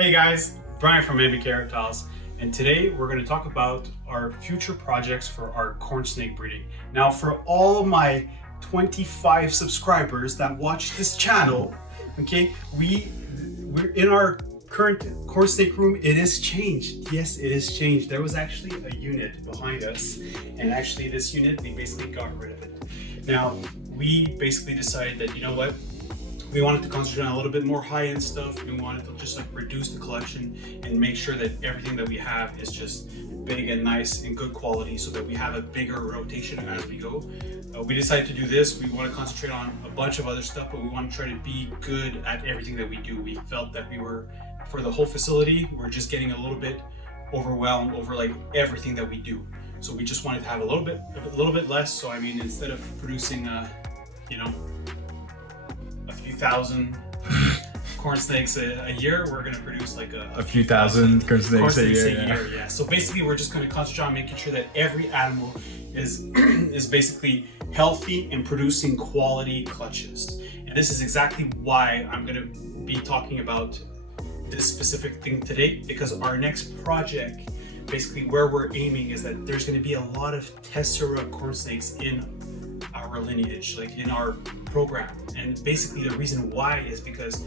Hey guys, Brian from MBK Reptiles, and today we're going to talk about our future projects for our corn snake breeding. Now, for all of my 25 subscribers that watch this channel, okay, we're in our current corn snake room. It is changed. Yes, it is changed. There was actually a unit behind us, and actually this unit, we basically got rid of it. Now, we basically decided that, you know what, we wanted to concentrate on a little bit more high-end stuff. We wanted to just like reduce the collection and make sure that everything that we have is just big and nice and good quality, so that we have a bigger rotation as we go. We decided to do this. We want to concentrate on a bunch of other stuff, but we want to try to be good at everything that we do. We felt that we were, for the whole facility, we're just getting a little bit overwhelmed over like everything that we do. So we just wanted to have a little bit less. So I mean, instead of producing, you know, a few thousand corn snakes a year, we're going to produce like a few thousand corn snakes a year. Yeah. So basically, we're just going to concentrate on making sure that every animal is is basically healthy and producing quality clutches. And this is exactly why I'm going to be talking about this specific thing today, because our next project, basically where we're aiming, is that there's going to be a lot of tessera corn snakes in our lineage, like in our program. And basically the reason why is because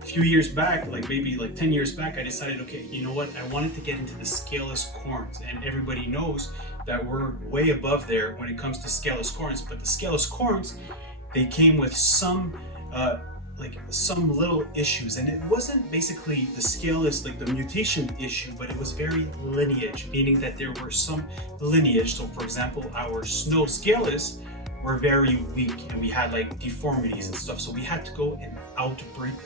a few years back, like maybe like 10 years back, I decided, okay, you know what, I wanted to get into the scaleless corns, and everybody knows that we're way above there when it comes to scaleless corns. But the scaleless corns, they came with some little issues, and it wasn't basically the scaleless, like the mutation issue, but it was very lineage, meaning that there were some lineage. So for example, our snow scaleless were very weak, and we had like deformities and stuff, so we had to go and outbreed them.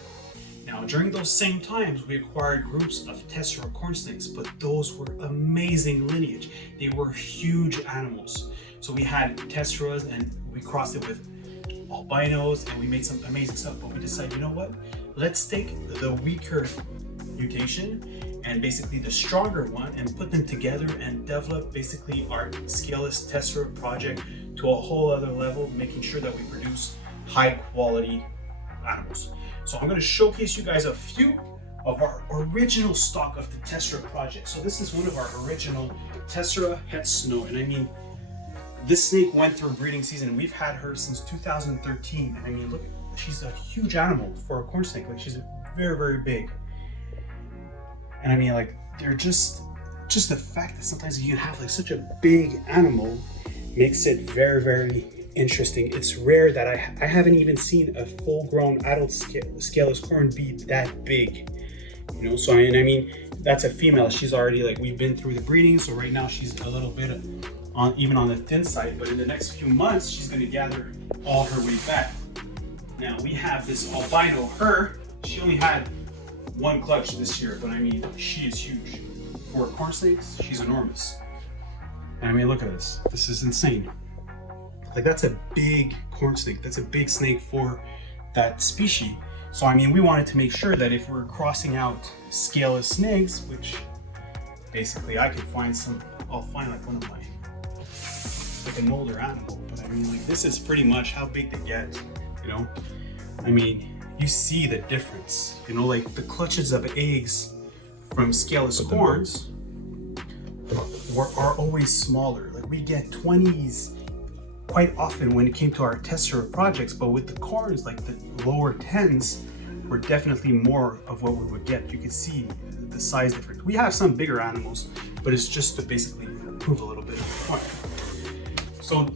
Now, during those same times, we acquired groups of tessera corn snakes, but those were amazing lineage. They were huge animals. So we had tesseras, and we crossed it with albinos, and we made some amazing stuff. But we decided, you know what, let's take the weaker mutation and basically the stronger one and put them together and develop basically our scaleless tessera project to a whole other level, making sure that we produce high quality animals. So I'm going to showcase you guys a few of our original stock of the tessera project. So this is one of our original tessera het snow, and I mean, this snake went through breeding season. We've had her since 2013, and I mean, look, she's a huge animal for a corn snake. Like, she's very, very big. And I mean, like, they're just the fact that sometimes you can have like such a big animal makes it very, very interesting. It's rare that I haven't even seen a full-grown adult scaleless corn be that big, you know. So I mean, that's a female. She's already, like, we've been through the breeding, so right now she's a little bit even on the thin side, but in the next few months she's going to gather all her weight back. Now we have this albino. She only had one clutch this year, but I mean, she is huge for corn snakes. She's enormous. And I mean, look at this. This is insane. Like, that's a big corn snake. That's a big snake for that species. So I mean, we wanted to make sure that if we're crossing out scaleless snakes, which basically I could find some, I'll find like one of my, like an older animal, but I mean, like, this is pretty much how big they get, you know. I mean, you see the difference, you know, like the clutches of eggs from scaleless corns are always smaller. Like, we get 20s quite often when it came to our tessera projects, but with the corns, like the lower 10s were definitely more of what we would get. You could see the size difference. We have some bigger animals, but it's just to basically prove a little bit of the point. So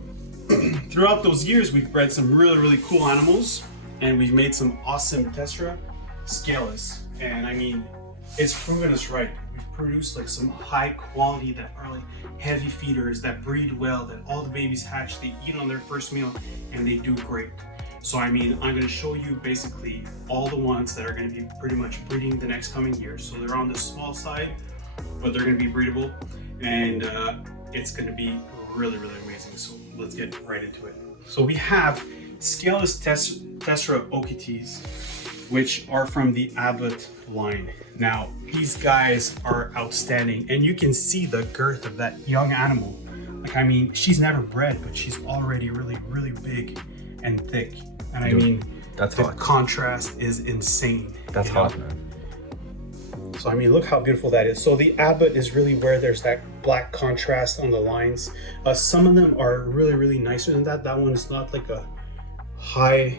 throughout those years, we've bred some really, really cool animals, and we've made some awesome tessera scaleless. And I mean, it's proven us right. We've produced like some high quality that are like heavy feeders that breed well, that all the babies hatch, they eat on their first meal, and they do great. So I mean, I'm going to show you basically all the ones that are going to be pretty much breeding the next coming years. So they're on the small side, but they're going to be breedable, and it's going to be really, really amazing. So let's get right into it. So we have scaleless tessera okatees, which are from the Abbott line. Now, these guys are outstanding, and you can see the girth of that young animal. Like, I mean, she's never bred, but she's already really, really big and thick. And I mean, that's the hot. contrast is insane. That's hot, man. So I mean, look how beautiful that is. So the Abbott is really where there's that black contrast on the lines. Some of them are really nicer than that. That one is not like a high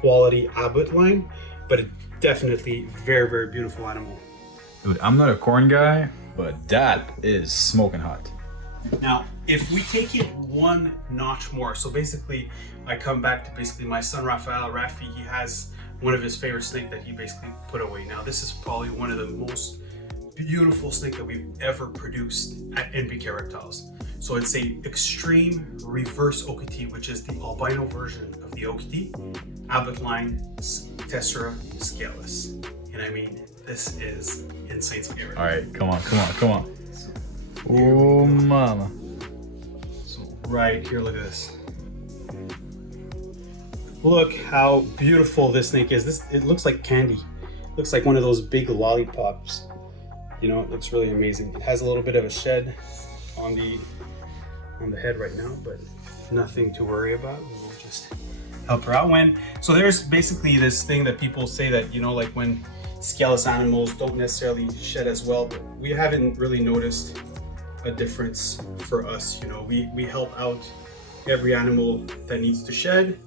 quality Abbott line, but it definitely very beautiful animal. Dude, I'm not a corn guy, but that is smoking hot. Now, if we take it one notch more, so basically I come back to basically my son Rafi, he has one of his favorite snake that he basically put away. Now, this is probably one of the most beautiful snake that we've ever produced at NBK Reptiles. So it's a extreme reverse okatee, which is the albino version of the okatee, Abbott line, Tessera, Scaleless. And I mean, this is insane scary. All right, come on. Oh, mama. So right here, look at this. Look how beautiful this snake is. It looks like candy. It looks like one of those big lollipops. You know, it looks really amazing. It has a little bit of a shed on the head right now, but nothing to worry about. We'll just help her out so there's basically this thing that people say that, you know, like when scaleless animals don't necessarily shed as well, but we haven't really noticed a difference for us. You know, we help out every animal that needs to shed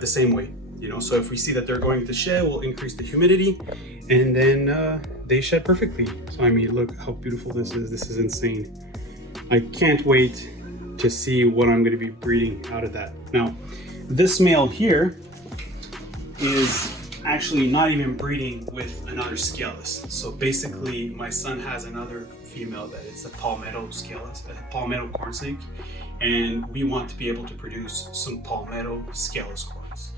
the same way, you know. So if we see that they're going to shed, we'll increase the humidity and then they shed perfectly. So I mean, look how beautiful this is. This is insane. I can't wait to see what I'm going to be breeding out of that. Now, this male here is actually not even breeding with another scaleless. So basically my son has another female that it's a palmetto scaleless, a palmetto corn snake, and we want to be able to produce some palmetto scaleless corns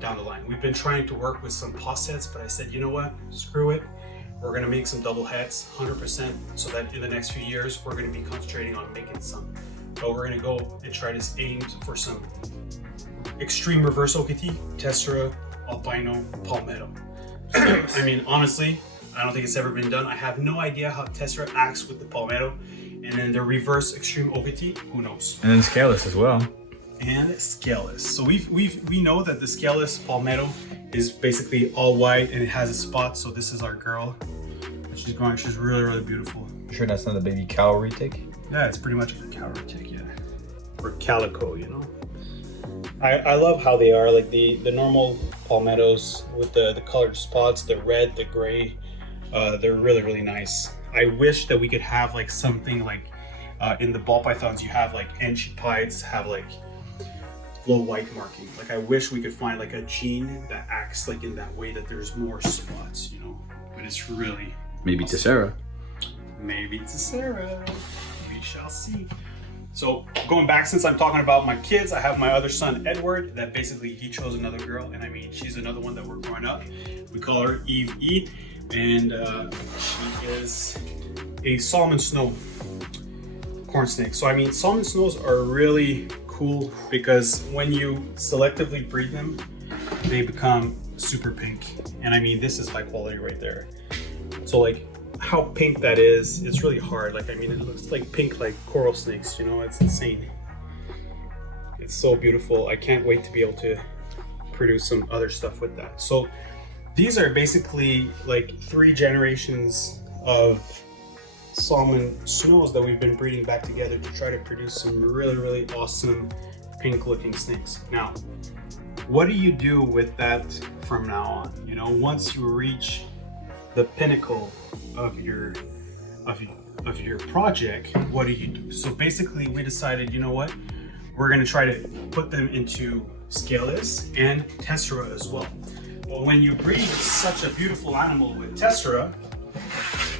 down the line. We've been trying to work with some possets, but I said, you know what, screw it. We're gonna make some double heads 100%, so that in the next few years we're gonna be concentrating on making some. But we're gonna go and try to aim for some extreme reverse okatee, Tessera, albino, palmetto. So, I mean, honestly, I don't think it's ever been done. I have no idea how Tessera acts with the palmetto, and then the reverse extreme okatee, who knows? And then scaleless as well. And scaleless. So we know that the scaleless palmetto is basically all white and it has a spot. So this is our girl. She's growing. She's really beautiful. You sure that's not a baby cow retake? Yeah, it's pretty much a cow retake, yeah. Or calico, you know. I love how they are, like the normal palmettos with the colored spots, the red, the gray. They're really nice. I wish that we could have like something like in the ball pythons, you have like enchipides have like glow white marking. Like I wish we could find like a gene that acts like in that way, that there's more spots, you know. But it's really maybe Tessera. Maybe Tessera. We shall see. So going back, since I'm talking about my kids, I have my other son Edward that basically he chose another girl, and I mean she's another one that we're growing up. We call her Eve E, and she is a salmon snow corn snake. So I mean, salmon snows are really cool because when you selectively breed them, they become super pink. And I mean, this is high quality right there. So like how pink that is, it's really hard. Like, I mean, it looks like pink, like coral snakes, you know, it's insane. It's so beautiful. I can't wait to be able to produce some other stuff with that. So these are basically like 3 generations of salmon snows that we've been breeding back together to try to produce some really awesome pink looking snakes. Now, what do you do with that from now on? You know, once you reach the pinnacle of your project, what do you do? So basically we decided, you know what, we're going to try to put them into Scaleless and Tessera as well. But when you breed such a beautiful animal with Tessera,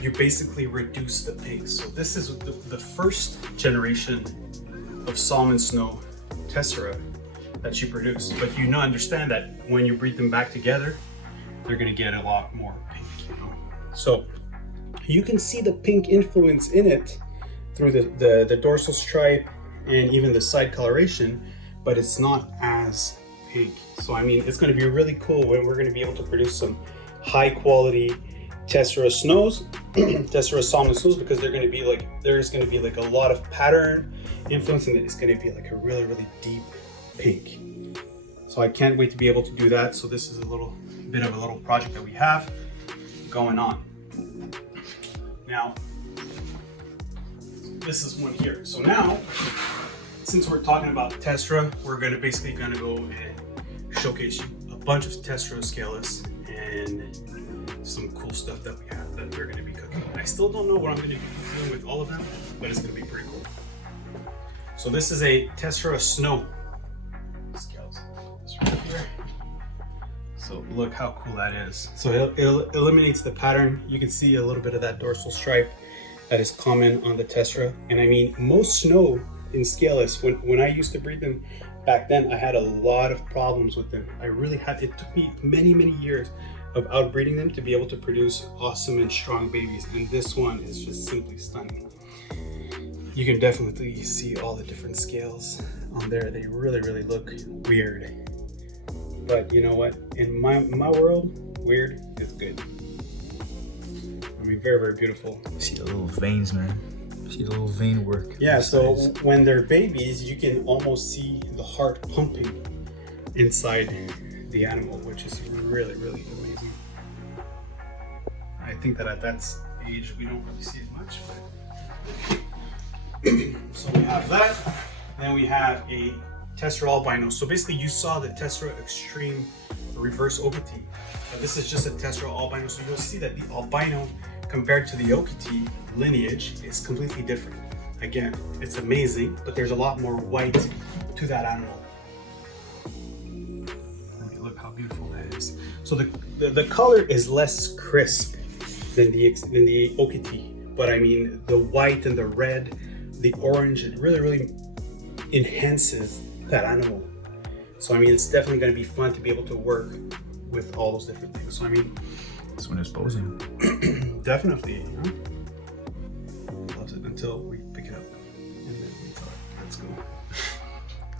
you basically reduce the pink. So this is the first generation of salmon snow Tessera that you produce. But you understand that when you breed them back together, they're going to get a lot more pink, you know. So you can see the pink influence in it through the dorsal stripe and even the side coloration, but it's not as pink. So I mean, it's going to be really cool when we're going to be able to produce some high quality Tessera snows, Tessera salmon snows, because they're going to be like, there's going to be like a lot of pattern influence, and it's going to be like a really deep pink. So I can't wait to be able to do that. So this is a little bit of a little project that we have going on. Now, this is one here. So now, since we're talking about Testra, we're basically gonna go and showcase you a bunch of Testra Scaleless and some cool stuff that we have that we're gonna be cooking. I still don't know what I'm gonna be doing with all of them, but it's gonna be pretty cool. So this is a Testra Snow Scaleless. It's right here. So look how cool that is. So it eliminates the pattern. You can see a little bit of that dorsal stripe that is common on the Testra. And I mean, most snow in Scaleless, when I used to breed them back then, I had a lot of problems with them. It took me many, many years of outbreeding them to be able to produce awesome and strong babies. And this one is just simply stunning. You can definitely see all the different scales on there. They really, really look weird. But you know what? In my world, weird is good. I mean, very, very beautiful. See the little veins, man. See the little vein work. Yeah, so when they're babies, you can almost see the heart pumping inside the animal, which is really, really amazing. I think that at that age, we don't really see it much, but so we have that. Then we have a Testra albino. So basically you saw the Testra extreme reverse okatee. This is just a Testra albino. So you'll see that the albino compared to the okatee lineage is completely different. Again, it's amazing, but there's a lot more white to that animal. Look how beautiful that is. So the color is less crisp than the okatee, but I mean the white and the red, the orange, it really, really enhances that animal. So I mean, it's definitely going to be fun to be able to work with all those different things. So I mean, this one is posing. Definitely, you know? Loves it until we pick it up, and then we thought, let's go.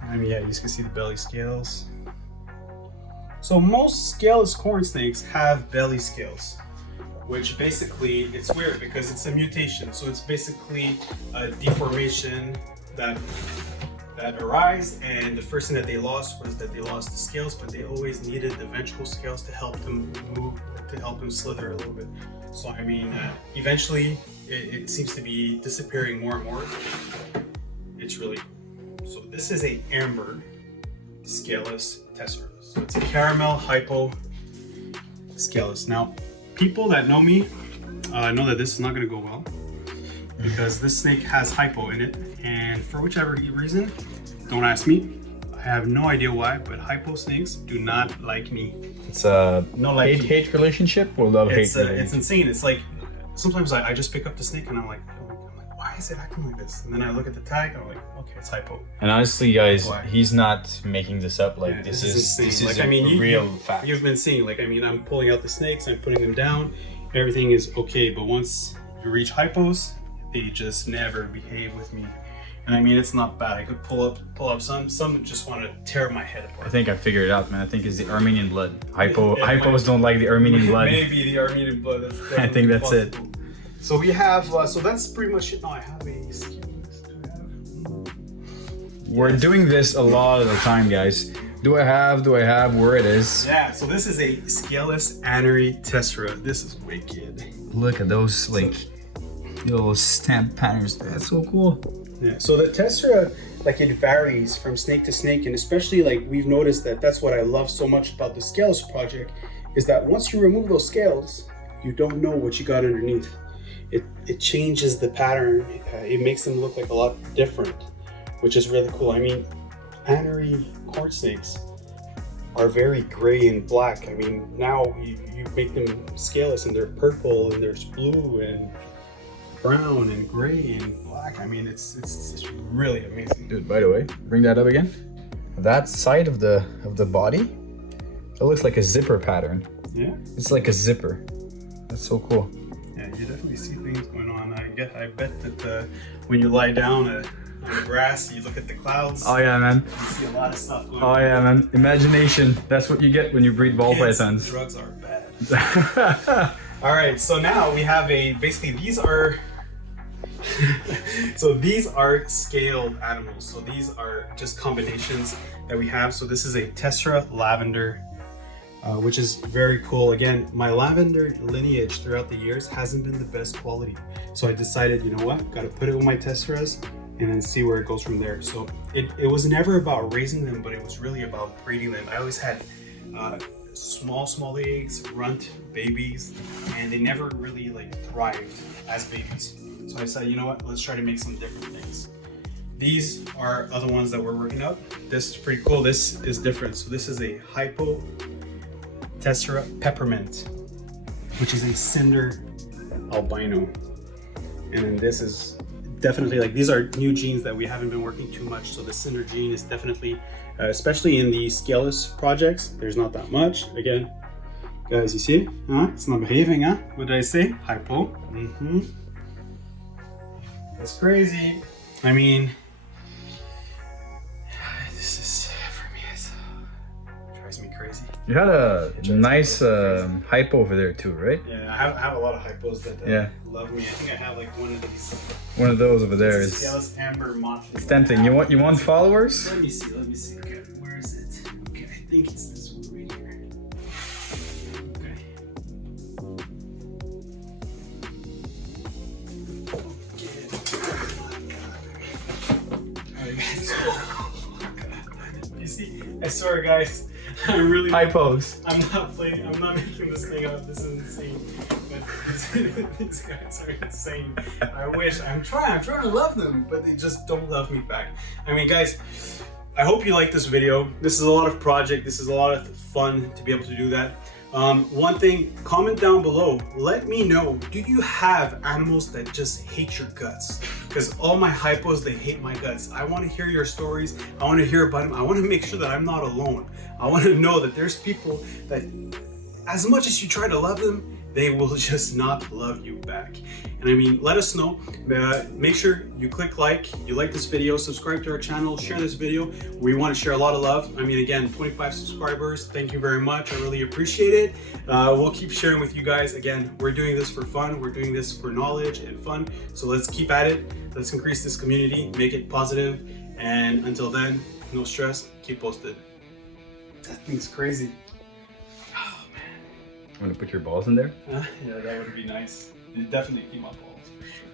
I mean, yeah, you can see the belly scales. So most scaleless corn snakes have belly scales, which basically, it's weird because it's a mutation. So it's basically a deformation that arise, and the first thing that they lost was that they lost the scales, but they always needed the ventral scales to help them move, to help them slither a little bit. So I mean, eventually it seems to be disappearing more and more. It's really, so this is a amber scaleless Testra. So it's a caramel hypo scaleless. Now, people that know me know that this is not going to go well, because this snake has hypo in it, and for whichever reason, don't ask me. I have no idea why, but hypo snakes do not like me. It's a no like hate relationship or love-hate relationship? It's insane. It's like, sometimes I just pick up the snake and I'm like, why is it acting like this? And then I look at the tag and I'm like, okay, it's hypo. And honestly, guys, he's not making this up. Like, Yeah, this is like, a I mean, real fact. You've been seeing, like, I mean, I'm pulling out the snakes, I'm putting them down, everything is okay. But once you reach hypos, they just never behave with me. And I mean, it's not bad. I could pull up some just want to tear my head apart. I think I figured it out, man. I think it's the Armenian blood. Hypos don't like the Armenian blood. Maybe the Armenian blood. I think that's possible. it. So we have, so that's pretty much it. No, I have a skill list. We're doing this a lot of the time, guys. Do I have where it is? Yeah, so this is a scaleless anery Testra. This is wicked. Look at those, like, little stamp patterns. That's so cool. Yeah, so the Testra, like, it varies from snake to snake, and especially, like, we've noticed that's what I love so much about the Scaleless project, is that once you remove those scales, you don't know what you got underneath. It changes the pattern. It makes them look like a lot different, which is really cool. I mean, anery corn snakes are very gray and black. I mean, now you make them scaleless and they're purple and there's blue and brown and gray and black. I mean, it's really amazing. Dude, by the way, bring that up again. That side of the body, it looks like a zipper pattern. Yeah. It's like a zipper. That's so cool. Yeah, you definitely see things going on. I bet that when you lie down on the grass, you look at the clouds. Oh yeah, man. You see a lot of stuff going Oh on. yeah, man. Imagination. That's what you get when you breed ball pythons. Drugs are bad. All right, so now we have basically these are, so these are scaled animals. So these are just combinations that we have. So this is a Testra lavender which is very cool. Again, my lavender lineage throughout the years hasn't been the best quality. So I decided, you know what, got to put it with my testeras and then see where it goes from there. So it was never about raising them, but it was really about breeding them. I always had small eggs, runt babies, and they never really like thrived as babies. So I said, you know what, let's try to make some different things. These are other ones that we're working up. This is pretty cool. This is different. So this is a Hypo tessera peppermint, which is a cinder albino. And then this is definitely like, these are new genes that we haven't been working too much. So the cinder gene is definitely, especially in the Scaleless projects, there's not that much. Again, guys, you see, it's not behaving, huh? What did I say? Hypo. That's crazy. I mean, this is, for me, it drives me crazy. You had a nice hypo over there too, right? Yeah, I have a lot of hypos that love me. I think I have like one of these. One of those over there is Scaleless amber moth. It's tempting. You want followers? Let me see. Okay, where is it? Okay, I think it's this one right here. Okay. You see, I swear, guys, I'm really Hypos. I'm not making this thing up. This is insane. But these guys are insane. I'm trying to love them, but they just don't love me back. I mean, guys, I hope you like this video. This is a lot of project. This is a lot of fun to be able to do that. One thing, comment down below. Let me know, do you have animals that just hate your guts? Because all my hypos, they hate my guts. I want to hear your stories. I want to hear about them. I want to make sure that I'm not alone. I want to know that there's people that, as much as you try to love them, they will just not love you back. And I mean, let us know. Make sure you click like, you like this video, subscribe to our channel, share this video. We want to share a lot of love. I mean, again, 25 subscribers. Thank you very much. I really appreciate it. We'll keep sharing with you guys. Again, we're doing this for fun. We're doing this for knowledge and fun. So let's keep at it. Let's increase this community, make it positive. And until then, no stress, keep posted. That thing's crazy. Want to put your balls in there? Yeah, that would be nice. It'd definitely keep my balls for sure.